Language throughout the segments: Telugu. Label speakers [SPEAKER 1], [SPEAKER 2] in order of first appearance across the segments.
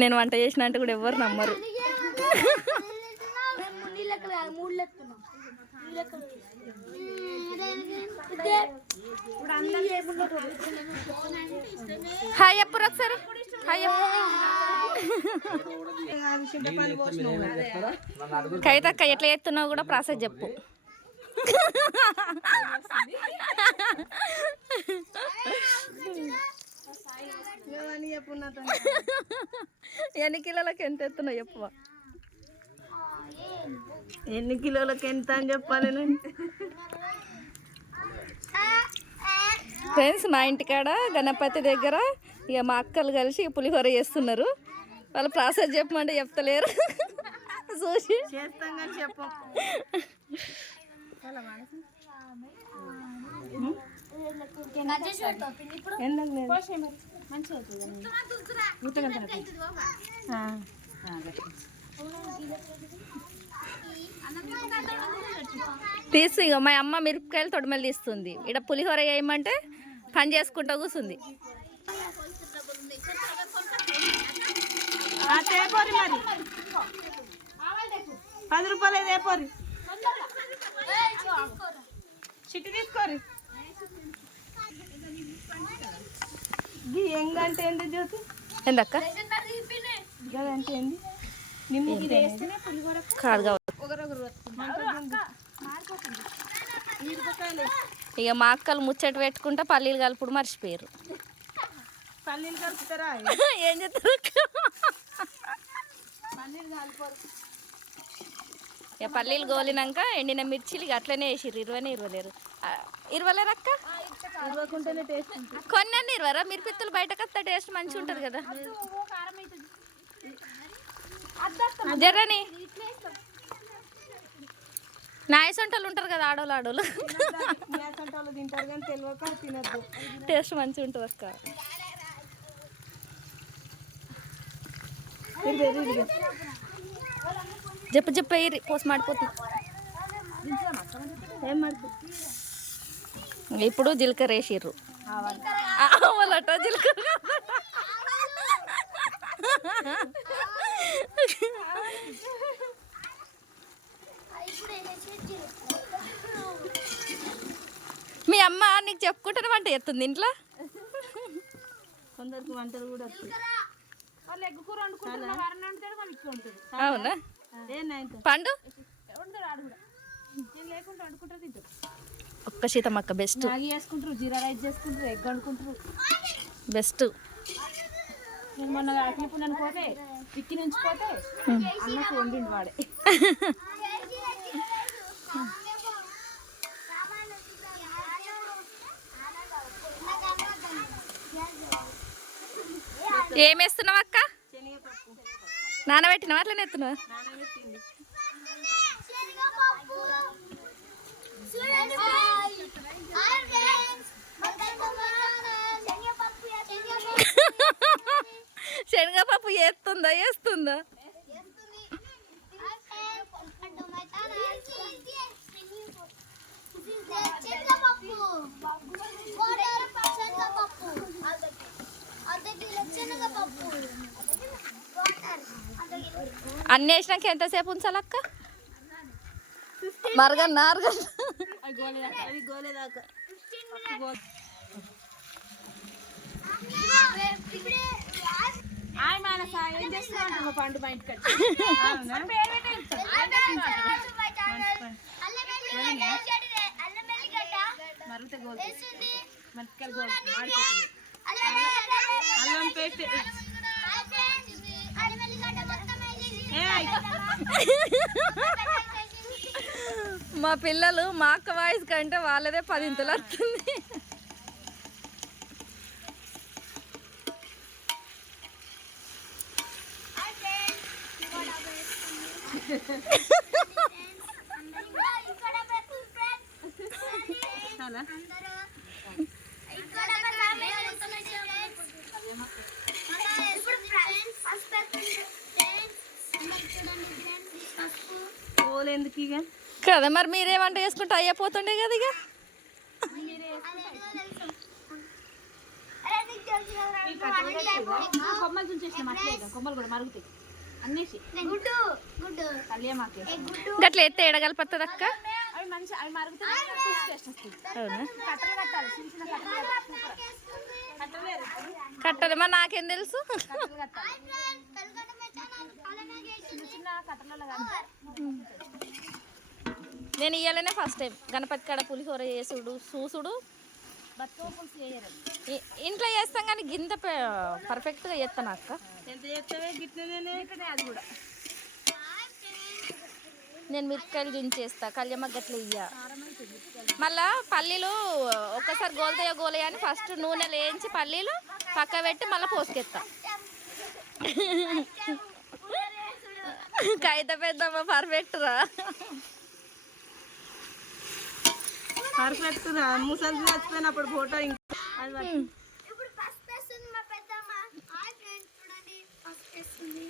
[SPEAKER 1] నేను వంట చేసిన అంటే కూడా ఎవ్వరు నమ్మరు. హాయ్ అప్పుడు ఒకసారి హాయ్ కవితక్క ఎట్లా చేస్తున్నావు కూడా ప్రాసెస్ చెప్పు. ఎన్ని కిలోలకి ఎంత ఎత్తున్నావు చెప్పు
[SPEAKER 2] ఎన్ని కిలోలకి ఎంత అని చెప్పాలి నేను
[SPEAKER 1] ఫ్రెండ్స్ మా ఇంటికాడ గణపతి దగ్గర ఇక మా అక్కలు కలిసి పులిహోర చేస్తున్నారు. వాళ్ళు ప్రాసెస్ చెప్పమంటే చెప్తలేరు. చూసి.
[SPEAKER 2] చెప్పం.
[SPEAKER 1] తీసి ఇక మా అమ్మ మిరపకాయలు తొడిమెలు తీస్తుంది. ఇక్కడ పులిహోర వేయమంటే పని చేసుకుంటూ కూర్చుంది
[SPEAKER 2] పది రూపాయలు చిట్టి తీసుకోరి. గీ ఏంది జ్యోతి? అంటే ఏంది? నిమ్ము
[SPEAKER 1] కాదు కాదు.
[SPEAKER 2] మిరపకాయలు
[SPEAKER 1] ఇక మా అక్కలు ముచ్చట పెట్టుకుంటా పల్లీలు కలుపుడు మర్చిపోయారు
[SPEAKER 2] పల్లీలు కలుపుతారా?
[SPEAKER 1] ఏం చెప్తారు అక్క? ఇక పల్లీలు గోలినాక ఎండిన మిర్చిలు ఇక అట్లనే వేసిర్రు ఇరవైనే ఇరవలేరు. ఇరవలేరు అక్క
[SPEAKER 2] టేస్ట్ ఉంటుంది.
[SPEAKER 1] అన్ని ఇరవరా మిరపిత్తులు బయటకు వస్తే టేస్ట్ మంచిగా ఉంటుంది కదా. జర్రని నాయసొంటలు ఉంటారు కదా ఆడోళ్ళు ఆడోళ్ళు.
[SPEAKER 2] తింటారు కానీ తెలియక తినద్దు.
[SPEAKER 1] టేస్ట్ మంచిగా ఉంటుంది అక్క. చెప్పు చెప్పు వేయరి పోసి మాడిపోతుంది
[SPEAKER 2] ఏం మడుపు
[SPEAKER 1] ఇప్పుడు జీలకర్ర వేసిర్రు. ఆవాలట జీలకర్ర మీ అమ్మ నీకు చెప్పుకుంటాను వంట చేస్తుంది ఇంట్లో?
[SPEAKER 2] కొందరికి వంటలు కూడా
[SPEAKER 1] అవునా?
[SPEAKER 2] ఏ నైన్త్?
[SPEAKER 1] పండు? ఒక్క సీతమ్మక్క బెస్ట్
[SPEAKER 2] మ్యాగీ చేసుకుంటారు జీరా రైస్ చేసుకుంటారు ఎగ్ వండుకుంటారు.
[SPEAKER 1] బెస్ట్
[SPEAKER 2] నేను మొన్న అట్లా పున్నాను పోతే పిక్కి నుంచి పోతే అన్నకు వండిండు వాడే.
[SPEAKER 1] ఏం వేస్తున్నావు అక్క? నానబెట్టినవా అట్లనే ఎత్తున్నావా? శనగపప్పు వేస్తుందా వేస్తుందా అన్నీ వేసినాక ఎంతసేపు ఉంచాలక్క? మరగన్నా అరగన్నా.
[SPEAKER 2] అది గోలేదాకా అది గోలేదాకా. ఆయ్ మానస ఏం చేస్తున్నావు? మా పండు మా ఇంటికి మరింత గోల్ మరకలు గోల్ మాడిపోతుంది అల్లం పేస్ట్. ఏయ్
[SPEAKER 1] మా పిల్లలు మా అక్క వాయిస్ కంటే వాళ్ళదే పదింతలు వస్తుంది
[SPEAKER 2] పోలేందుకు ఇక
[SPEAKER 1] కదా మరి మీరే వంట చేసుకుంటే అయిపోతుండే కదా ఇక?
[SPEAKER 2] కొమ్మలు తుంచేసినాం. కొమ్మలు కూడా మరుగుతాయి అన్నేసి కళ్యామాకే
[SPEAKER 1] గట్ల ఎత్తే ఎడగలిపోతుంది అక్క?
[SPEAKER 2] కట్టెలు
[SPEAKER 1] కట్టదు మరి నాకేం తెలుసు?
[SPEAKER 2] చిన్న చిన్న కట్టెలలో
[SPEAKER 1] నేను ఇయ్యాలనే ఫస్ట్ టైం గణపతి కాడ పులిహోర చేసుడు చూసుడు. ఇంట్లో చేస్తాం కానీ గింత పర్ఫెక్ట్గా చేస్తాను అక్క.
[SPEAKER 2] అది కూడా.
[SPEAKER 1] నేను మిరపకాయలు దించేస్తా కళ్యమ్మ గట్ల ఇయ్య. మళ్ళా పల్లీలు ఒక్కసారి గోల్తయ్య గోలయ్య అని ఫస్ట్ నూనెలు వేయించి పల్లీలు పక్క పెట్టి మళ్ళీ పోసుకెత్తా. కైత పెద్దమ్మ పర్ఫెక్ట్ రా.
[SPEAKER 2] పర్ఫెక్ట్ ముసలి చచ్చిపోయినప్పుడు ఫోటో ఇంకా
[SPEAKER 3] ఇప్పుడు ఫస్ట్ వస్తుంది మా పెద్దమ్మ. హాయ్ ఫ్రెండ్స్ చూడండి. ఫస్ట్ వస్తుంది.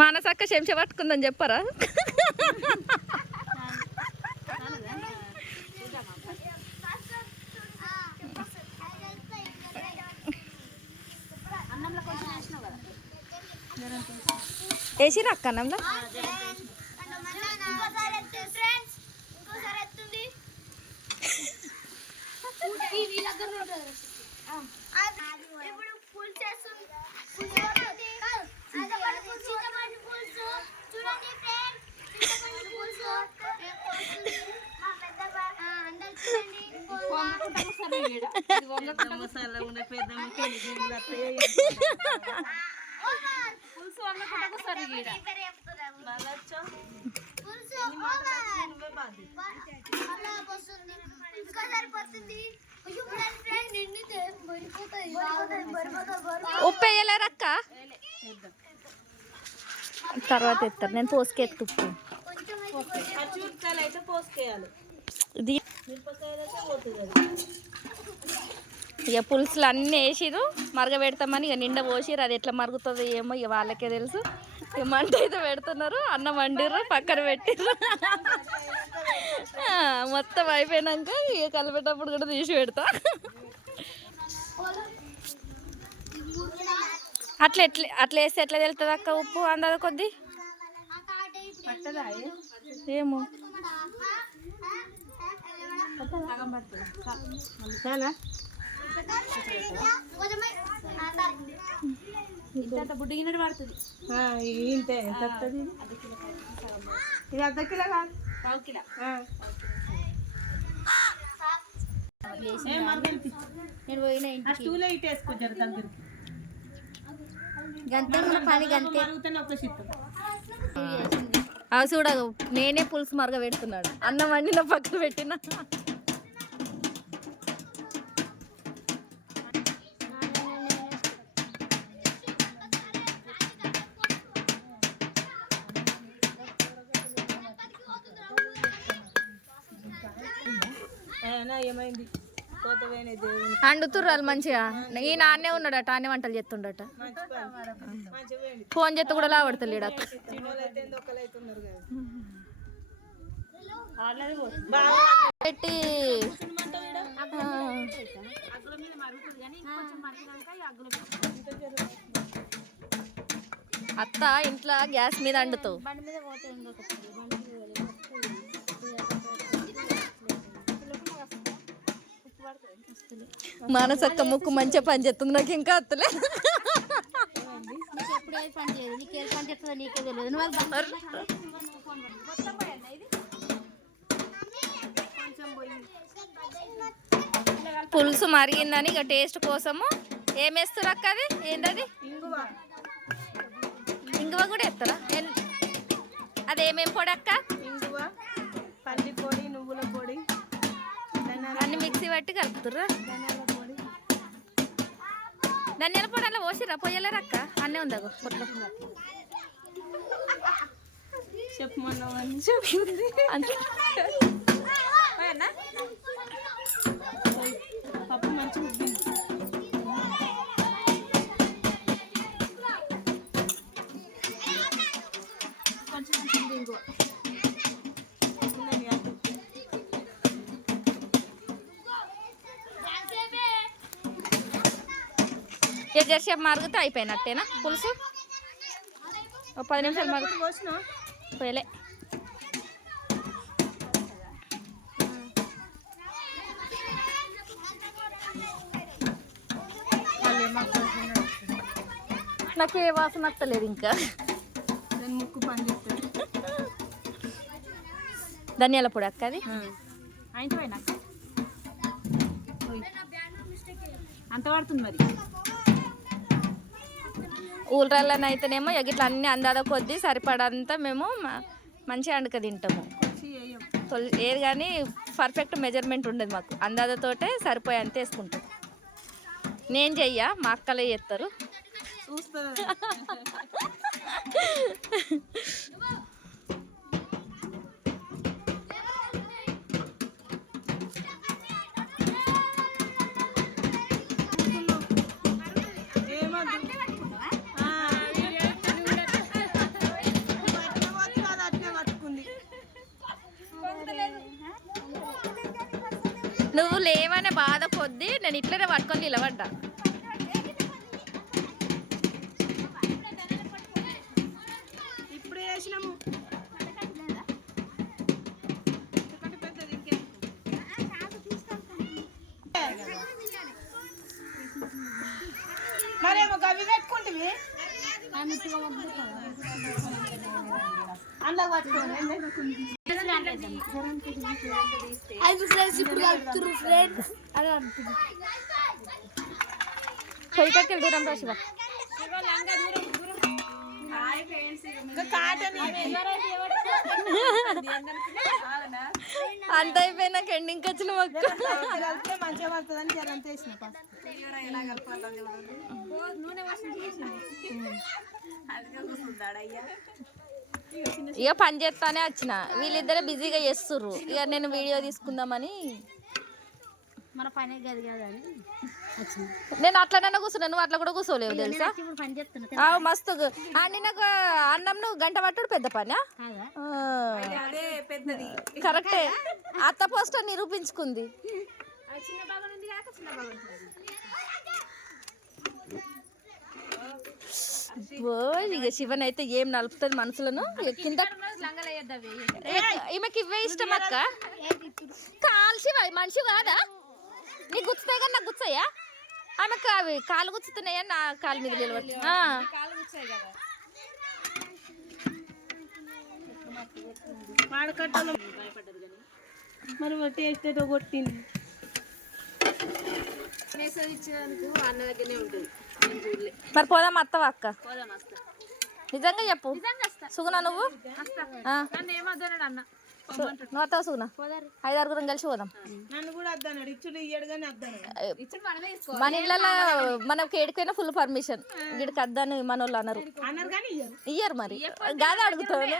[SPEAKER 1] మానసక్క చెంచా పట్టుకుందని చెప్పరా?
[SPEAKER 2] అన్నంలో కొంచెం వేసినావు కదా
[SPEAKER 1] వేసిరా అక్క అన్నంలో
[SPEAKER 3] ఇంకోసారి ఎత్తు ఫ్రెండ్స్ ఇంకోసారి ఎత్తుంది ఈ దగ్గర ఉంటుంది ఇప్పుడు పులుసు చేస్తుంది పులుసు అవుతుంది. చింతపండు పులుసు చింతపండు పులుసు చూడండి ఫ్రెండ్స్ చింతపండు పులుసు రేపు వస్తుంది. మా పెద్దమ్మ ఆ, అందరు చూడండి
[SPEAKER 2] వంగకుండా సరే ఈడ. ఇది వంగకుండా
[SPEAKER 4] మసాలా ఉన్న పెద్దమ్మకి నీళ్ళు వస్తాయి.
[SPEAKER 3] ఓవర్
[SPEAKER 2] పులుసు వంగకుండా సరే ఈడ.
[SPEAKER 3] పేరు చెప్తున్నాము
[SPEAKER 4] మళ్ళొచ్చా?
[SPEAKER 3] పులుసు ఓవర్
[SPEAKER 4] నువ్వే బాధ్యత.
[SPEAKER 3] మళ్ళా వస్తుంది ఇంకోసారి పోతుంది అయ్యో ఫ్రెండ్ నిండితే బరిపోతుంది బరిపోతుంది
[SPEAKER 1] ఉప్పు వేయలేరు అక్క? తర్వాత ఎత్తారు. నేను పోసుకెత్తు ఉప్పు ఇది
[SPEAKER 4] మిరపకాయలు అయితే పోతుంది అది.
[SPEAKER 1] ఇక పులుసులు అన్నీ వేసిరు మరగ పెడతామని ఇక నిండా పోసిరు అది ఎట్లా మరుగుతుందో ఏమో ఇక వాళ్ళకే తెలుసు. ఇక మంట అయితే పెడుతున్నారు. అన్నం వండిర్రు పక్కన పెట్టిర్రు. మొత్తం అయిపోయినాక ఇక కలిపేటప్పుడు కూడా తీసి పెడతా. అట్లా ఎట్లా అట్లా వేస్తే ఎట్లా తెలుస్తుంది అక్క ఉప్పు అందదు కొద్ది? ఏమో.
[SPEAKER 2] చాలా ఇంత బుడ్డిగినట్టు పడుతుంది.
[SPEAKER 4] ఆ, ఇంతే. ఎంత వస్తుంది ఇది? ఇది అర్ధ కిలో కాదు.
[SPEAKER 2] పావు కిలో.
[SPEAKER 4] ఆ. ఏ మరదలు
[SPEAKER 1] నేను పోయిన
[SPEAKER 4] ఆ స్టూల్ ఇటు వేసుకో జర దగ్గరికి.
[SPEAKER 1] గంతే మన పని అవి చూడదు. నేనే పులుసు మరగ పెడుతున్నాడు అన్నం వండిన పక్కన పెట్టిన.
[SPEAKER 4] ఏమైంది?
[SPEAKER 1] అండుతుర్రాలు మంచిగా? ఈ నాన్నే ఉన్నాడట అన్ని వంటలు చేస్తుండట. ఫోన్ చేస్తే కూడా లావడతలేడు పెట్టి అత్త ఇంట్లో గ్యాస్ మీద అండుతావు మానసక్క ముక్కు మంచిగా పని చేస్తుంది. నాకు ఇంకా అత్తలే. పులుసు మరిగిందని ఇక టేస్ట్ కోసము ఏం వేస్తారు అక్క అది? ఏంటది
[SPEAKER 4] ఇంగువ.
[SPEAKER 1] కూడా వేస్తారా? అదేమేం పొడి అక్క
[SPEAKER 4] ఇంగువ పల్లి పొడి నువ్వుల పొడి ధనియాల
[SPEAKER 1] పట్టి కలుపుతుర్రా
[SPEAKER 4] ధనియాల పొడి
[SPEAKER 1] అలా పోసిరా పొయ్యలేరు అక్క. అన్నీ ఉందా పొట్లో.
[SPEAKER 4] చెప్పమన్నావని చెప్పింది.
[SPEAKER 1] అంతే.
[SPEAKER 4] పప్పు మంచిగా
[SPEAKER 2] ఇక
[SPEAKER 1] జరసేపు మరిగితే అయిపోయినట్టేనా? పులుసు? ఒక పది నిమిషాలు మరుగు.
[SPEAKER 4] పోసిన
[SPEAKER 1] పోయలే. నాకు ఏ వాసన వస్తలేదు ఇంకా.
[SPEAKER 4] నేను ముక్కు పని చేస్తాను.
[SPEAKER 1] ధనియాల పొడి అక్క అది?
[SPEAKER 2] అంత పడుతుంది మరి?
[SPEAKER 1] ఇక ఇట్లా అన్ని అందాద కొద్దీ సరిపడంతా మేము మంచిగా అండక తింటాము. ఏది కానీ పర్ఫెక్ట్ మెజర్మెంట్ ఉండదు మాకు. అందాదతోటే సరిపోయేంత వేసుకుంటాం. నేను చెయ్య మా అక్కలే చేస్తారు నేను ఇట్లనే పట్టుకొని నిలబడ్డా.
[SPEAKER 4] ఇప్పుడు వేసినాము? మరేమో గవి పెట్టుకుంటుంది అందులో పట్టుకోండి
[SPEAKER 3] అది ఫ్రెండ్స్ ఇప్పుడు కలుపుతున్నారు ఫ్రెండ్స్ అని అంటుంది.
[SPEAKER 1] పొయ్యికి దూరం రా శివ. అంత అయిపోయినాక ఎండింగ్కి వచ్చిన మొక్క. ఇక పని చేస్తానే వచ్చిన. వీళ్ళిద్దరే బిజీగా చేస్తుర్రు. ఇక నేను వీడియో తీసుకుందామని
[SPEAKER 3] మన పని గది కాదని వచ్చింది
[SPEAKER 1] నేను అట్లనన్నా కూర్చున్నా నువ్వు అట్లా కూడా కూర్చోలేవు తెలుసా?
[SPEAKER 3] ఇప్పుడు పని చేస్తున్నా
[SPEAKER 1] ఆ, మస్తు అండి నాకు అన్నం నువ్వు గంట పట్టుడు పెద్ద పని?
[SPEAKER 3] కాదా?
[SPEAKER 4] అదే పెద్దది.
[SPEAKER 1] కరెక్టే. అత్త పోస్టర్ నిరూపించుకుంది. ఓ ఇక శివన్ అయితే ఏం నలుపుతుంది మనసులను? కింద ఈమె- ఈమెకి ఇవే ఇష్టం అక్క? కాలు శివ మనిషి కాదా? నీకు గుచ్చుతాయి కానీ నాకు గుచ్చాయా? ఆమెకు అవి కాలు గుచ్చుతున్నాయా? నా కాలు మీద నిలబడి
[SPEAKER 4] మరి టేస్ట్ ఏదో కొట్టింది.
[SPEAKER 1] మరి పోదాం అత్తవా అక్క? నిజంగా చెప్పు. సుగుణ నువ్వు?
[SPEAKER 2] అన్న?
[SPEAKER 1] నువ్వు సుగుణ ఐదు ఆరుగురం కలిసి పోదాం. మన ఇళ్ళలో మనకి ఏడికైనా ఫుల్ పర్మిషన్ వీడికి అద్దని మన వాళ్ళు అన్నారు
[SPEAKER 4] ఇయ్యరు.
[SPEAKER 1] ఇయ్యరు మరి. గాదే అడుగుతాను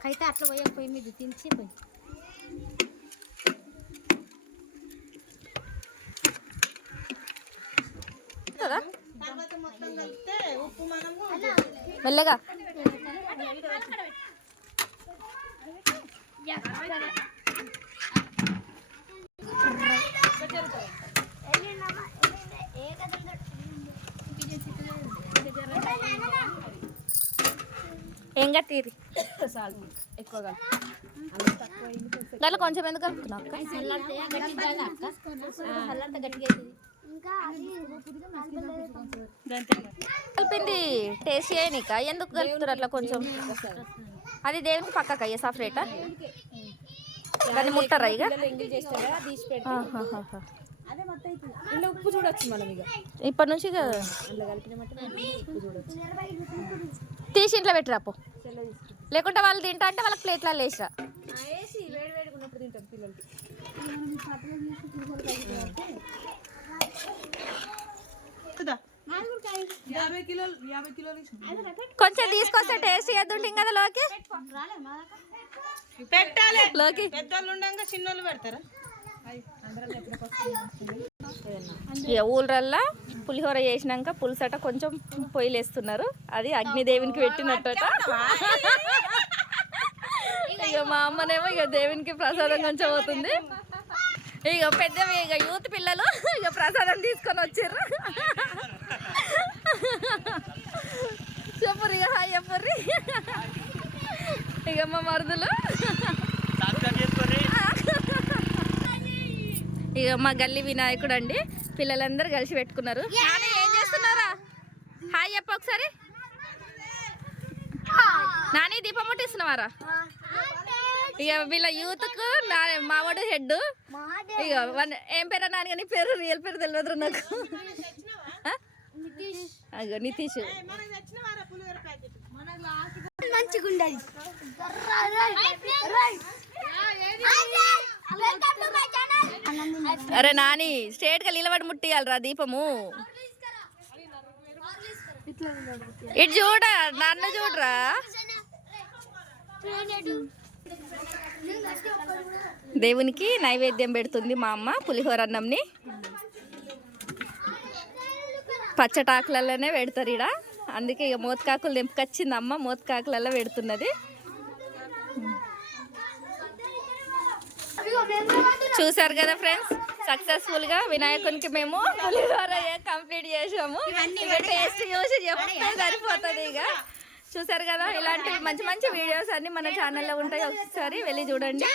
[SPEAKER 3] అయితే అట్లా పోయక పోయి మీద తినిచి పోయి.
[SPEAKER 1] కదా
[SPEAKER 4] మొత్తం కలిపితే ఉప్పు మనము
[SPEAKER 1] మెల్లగా. ఏం కట్టిరి
[SPEAKER 2] ఎక్కువగా.
[SPEAKER 1] దాంట్లో కొంచెం ఎందుకు కలుపుతున్నావు అక్క?
[SPEAKER 3] గట్టిగా
[SPEAKER 1] కలిపింది టేస్ట్ చేయనిక ఎందుకు కలుపుతారు అట్లా కొంచెం? అది దేవునికి పక్కక అయ్యే సపరేటా దాన్ని ముట్టరా ఇక?
[SPEAKER 2] ఉప్పు చూడొచ్చు మనం ఇక.
[SPEAKER 1] ఇప్పటి నుంచి తీసి ఇంట్లో పెట్టిరా పో. లేకుంటే వాళ్ళు తింటా అంటే వాళ్ళకి ప్లేట్లలో వేసిరా
[SPEAKER 2] వేసి వేడి వేడిగా ఉన్నప్పుడు తింటాం పిల్లలకి.
[SPEAKER 1] కొంచెం తీసుకొస్తే టేస్ట్ చేద్దుంటే కదా లోకి?
[SPEAKER 4] పెట్టాలి.
[SPEAKER 1] లోకి.
[SPEAKER 4] పెద్దోళ్ళు ఉండగా చిన్నోళ్ళు పెడతారా?
[SPEAKER 1] ఇక ఊళ్ళల్లో పులిహోర చేసినాక పులుసట కొంచెం పొయ్యిలు వేస్తున్నారు అది అగ్నిదేవునికి పెట్టినట్టట. ఇక మా అమ్మనేమో ఇక దేవునికి ప్రసాదం కొంచెం అవుతుంది ఇక పెద్దవి ఇక యూత్ పిల్లలు ఇక ప్రసాదం తీసుకొని వచ్చారు చెప్పుర్రి ఇక హాయ్ చెప్పుర్రి. ఇక మా మరుదులు. ఇక మా గల్లి వినాయకుడు అండి. పిల్లలందరూ కలిసి పెట్టుకున్నారు. ఏం చేస్తున్నారా? హాయ్ చెప్ప ఒకసారి. నాని దీపం ముట్టిస్తున్నావారా? ఇక వీళ్ళ యూత్కు నా మావాడు హెడ్ ఇక వన్- ఏం పేరు నాని కానీ పేరు రియల్ పేరు తెలియదు నాకు? అగో నితీష్. అరే నాని స్ట్రేట్గా నిలబడి ముట్టియాలరా దీపము. ఇటు చూడ నన్ను చూడరా. దేవునికి నైవేద్యం పెడుతుంది మా అమ్మ పులిహోర అన్నంని. పచ్చటాకులలోనే పెడతారు ఇడ అందుకే ఇక మోతకాకులు తెంపుకొచ్చింది అమ్మ మోతకాకులలో పెడుతున్నది. చూసారు కదా ఫ్రెండ్స్? సక్సెస్ఫుల్గా వినాయకునికి మేము పులిహోర కంప్లీట్ చేసాము. టేస్ట్ చూసి చెప్తే సరిపోతుంది ఇక. చూసారు కదా? ఇలాంటి మంచి మంచి వీడియోస్ అన్ని మన ఛానల్లో ఉంటాయి. ఒకసారి వెళ్ళి చూడండి.